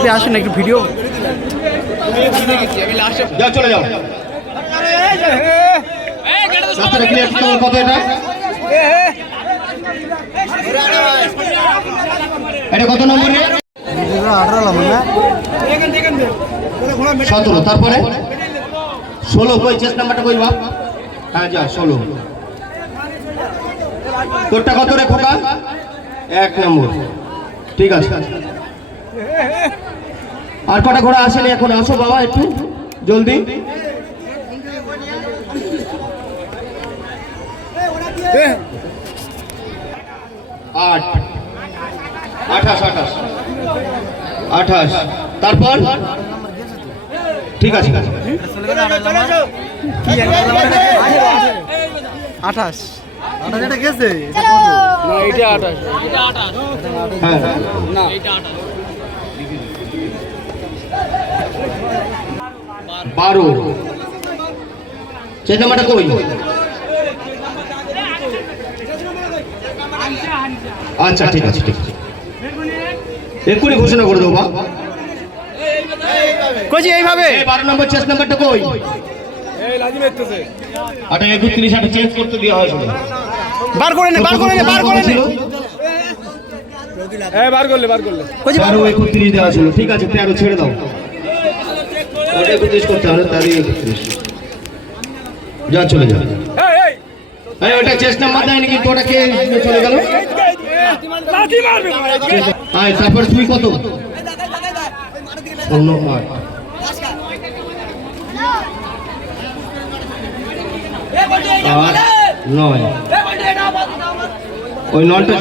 চেপে আসেন একটু ভিডিও যাও চলে যাও কত এটা এটা কত নম্বর 17 তারপরে 16 কই চেস নাম্বারটা কই বাপ হ্যাঁ যা 16 তোরটা কত রে খোকা 1 নম্বর ঠিক আছে আর কটা ঘোড়া আসেনি এখন আসো বাবা একটু জলদি আট 28 তারপর ঠিক আছে 28 এটা গেছে না এটা 28 হ্যাঁ না এটা 12 চেক নাম্বারটা কই আচ্ছা ঠিক আছে ঠিক আছে এক্ষুনি ঘোষণা করে দেবো কইছি এইভাবে 12 নম্বর চেস নাম্বারটা কই এই লাজিম হইতেছে আটা 31 আটা চেঞ্জ করতে দেওয়া হয়েছিল বার করে নে এই বার করলে কইছি 12 31 দেওয়া ছিল ঠিক আছে 13 ছেড়ে দাও ওটা 31 করতে হবে 13 31 যা চলে যা এই ওটা চেস নাম্বার দেয় নাকি তোটা কে চলে গেল লাঠি মারবে আয় তারপর তুই কত অন্য মার আর 9 ওই 9টা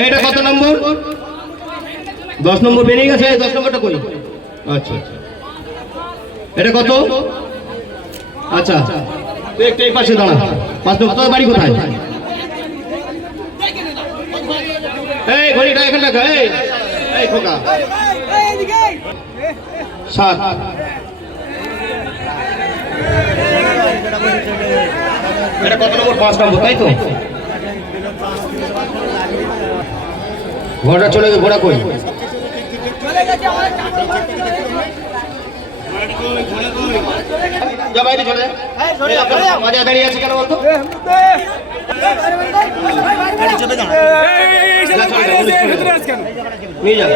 এইটা কত নম্বর 10 নম্বর বেরিয়ে গেছে 10 নম্বরটা কই আচ্ছা এটা কত আচ্ছা তুই একটু এই পাশে দাঁড়া 5 নম্বর তোর বাড়ি কোথায় এই ঘড়িটা এখানে রাখো এই খোকা 7 এটা কত নম্বর 5 নম্বর তাই তো ঘোড়া চলে গেছে ঘোড়া কই যা বাইরে চলে যা মাঝে দাঁড়িয়ে আছে কেন বলতো নিয়ে যা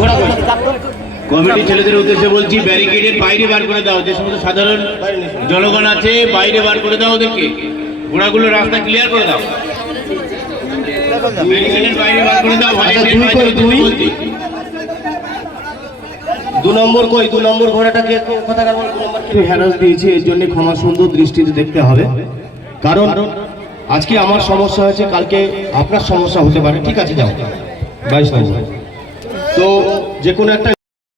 ঘোড়া কই কমিটি ছেলেদের উদ্দেশ্যে বলছি ব্যারিকেডের বাইরে বার করে দাও যে সমস্ত সাধারণ জনগণ আছে বাইরে বার করে দাও ওদেরকে ঘোড়াগুলো রাস্তা ক্লিয়ার করে দাও ব্যারিকেডের বাইরে বার করে দাও বলছি 2 নম্বর কই 2 নম্বর ঘোড়াটাকে কথা বল 2 নম্বর কে হ্যারাস দিয়েছে এর জন্য ক্ষমা সুন্দর দৃষ্টিতে দেখতে হবে কারণ আজকে আমার সমস্যা হয়েছে কালকে আপনার সমস্যা হতে পারে ঠিক আছে যাও 22 নম্বর তো যে কোনো একটা